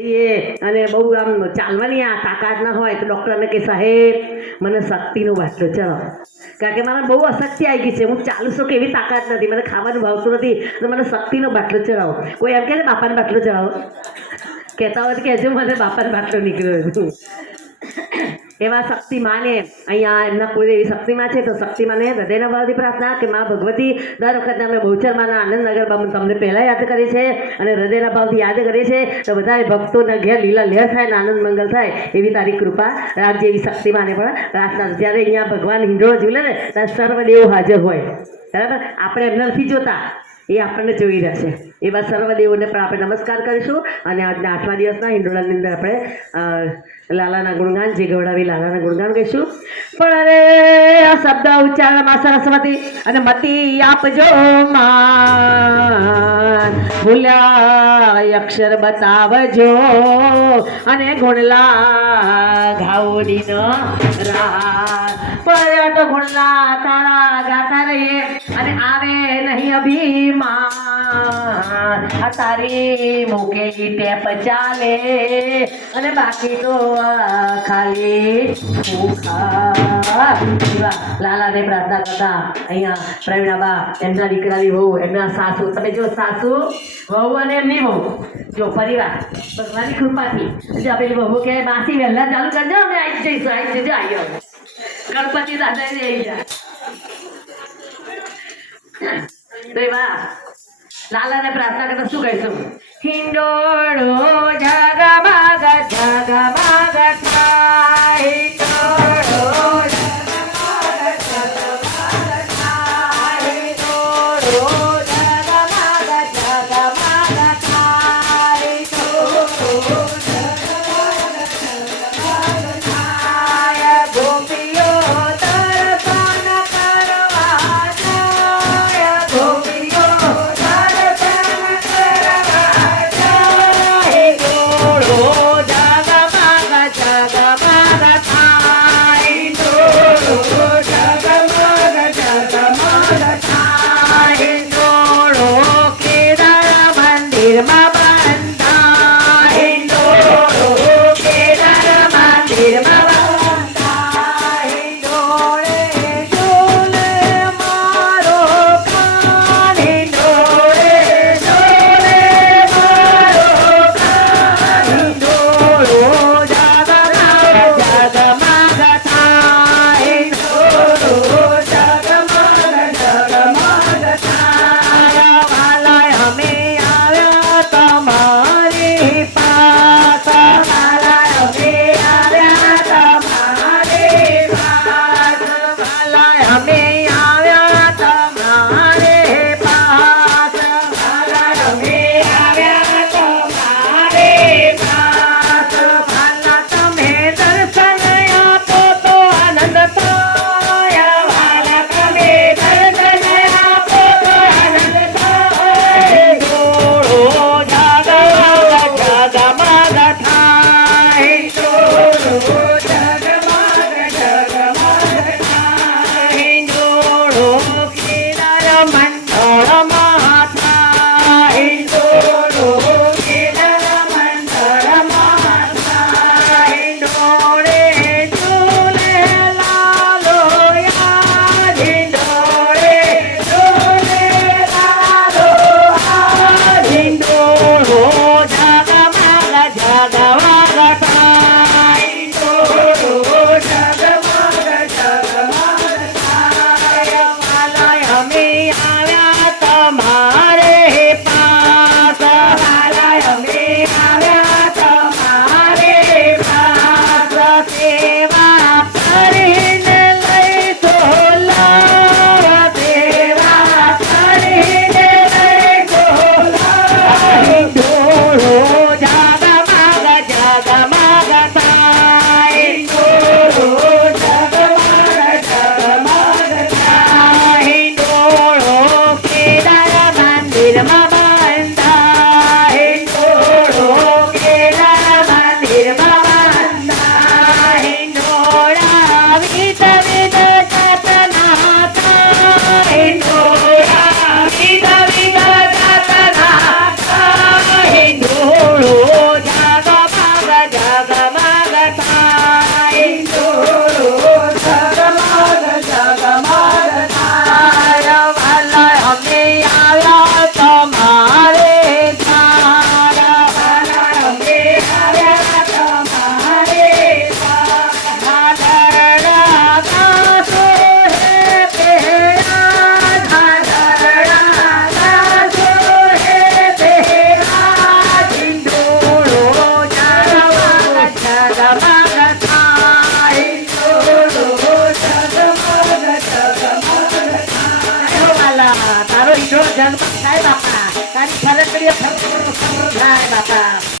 અને બહુ આમ ચાલવાની આ તાકાત ના હોય તો ડૉક્ટરને કે સાહેબ મને શક્તિનો બાટલો ચડાવો, કારણ કે મને બહુ અશક્તિ આવી ગઈ છે, હું ચાલું છું કે એવી તાકાત નથી, મને ખાવાનું ભાવતું નથી, તો મને શક્તિનો બાટલો ચડાવો. કોઈ એમ કહે છે બાપાનો બાટલો ચડાવો, કહેતા હોય તો કહેજો મને બાપાનો બાટલો નીકળ્યો. એવા શક્તિમાને અહીંયા એમના કુળદેવી શક્તિમાં છે, તો શક્તિમાને હૃદયના ભાવથી પ્રાર્થના કે મા ભગવતી દર વખતે અમે બહુચરમાના આનંદનગર તમને પહેલાં યાદ કરી છે અને હૃદયના ભાવથી યાદ કરી છે, તો બધા ભક્તોના ઘેર લીલા લહેર થાય ને આનંદ મંગલ થાય એવી તારી કૃપા રાખજે, એવી શક્તિમાને પણ પ્રાર્થના. જ્યારે અહીંયા ભગવાન હિંડોળો ઝૂલે ને ત્યારે સર્વદેવો હાજર હોય, બરાબર, આપણે એમને નથી જોતા, એ આપણને જોઈ રહેશે. એવા સર્વદેવોને પણ આપણે નમસ્કાર કરીશું અને આજના 8મા દિવસના હિંડોળાની અંદર આપણે લાલાના ગુણગાન, જે ગવડાવી લાલાના ગુણગાન કહીશું. પણ રે આ શબ્દ ઉચ્ચારણમાં સરસ્વતી અને મતી આપજો માન, ભૂલ્યા અક્ષર બતાવજો અને ગુણલા ગાવડીન રાત. પણ તો ગુણલા તારા ગાતા રહીએ અને આવે નહીં અભિમાન, આ તારી મૂકેલી ટેપ ચાલે અને બાકી તો ખાલી લાલાને પ્રાર્થના કરતા અહીંયા પ્રવીણાબા, એમના દીકરાની વહુ, એમના સાસુ, તમે જો સાસુ વહુ અને એમની વહુ, જો પરિવાર ભગવાનની કૃપાથી જો પેલી વહુ કે માસી વહેલા ચાલુ કરજો, અમે આવી જઈશું, આવી જજો, આવી આવો ગણપતિ દાદા આવી ગયા. તો એવા લાલાને પ્રાર્થના કરતા શું કહીશું? હિંડોળો જગમગ જગમગ થાય, હિંડોળો જગમગ જગમગ થાય, હિંડોળો જગમગ જગમગ થાય, હિંડોળો જગમગ જગમગ થાય. ગોપીઓ દર્શન કરવા જાય, ગોપીઓ દર્શન કરવા જાય, ગોપીઓ જગમાં થાય બાપા તારી ફરકડીએ ફર થાય બાપા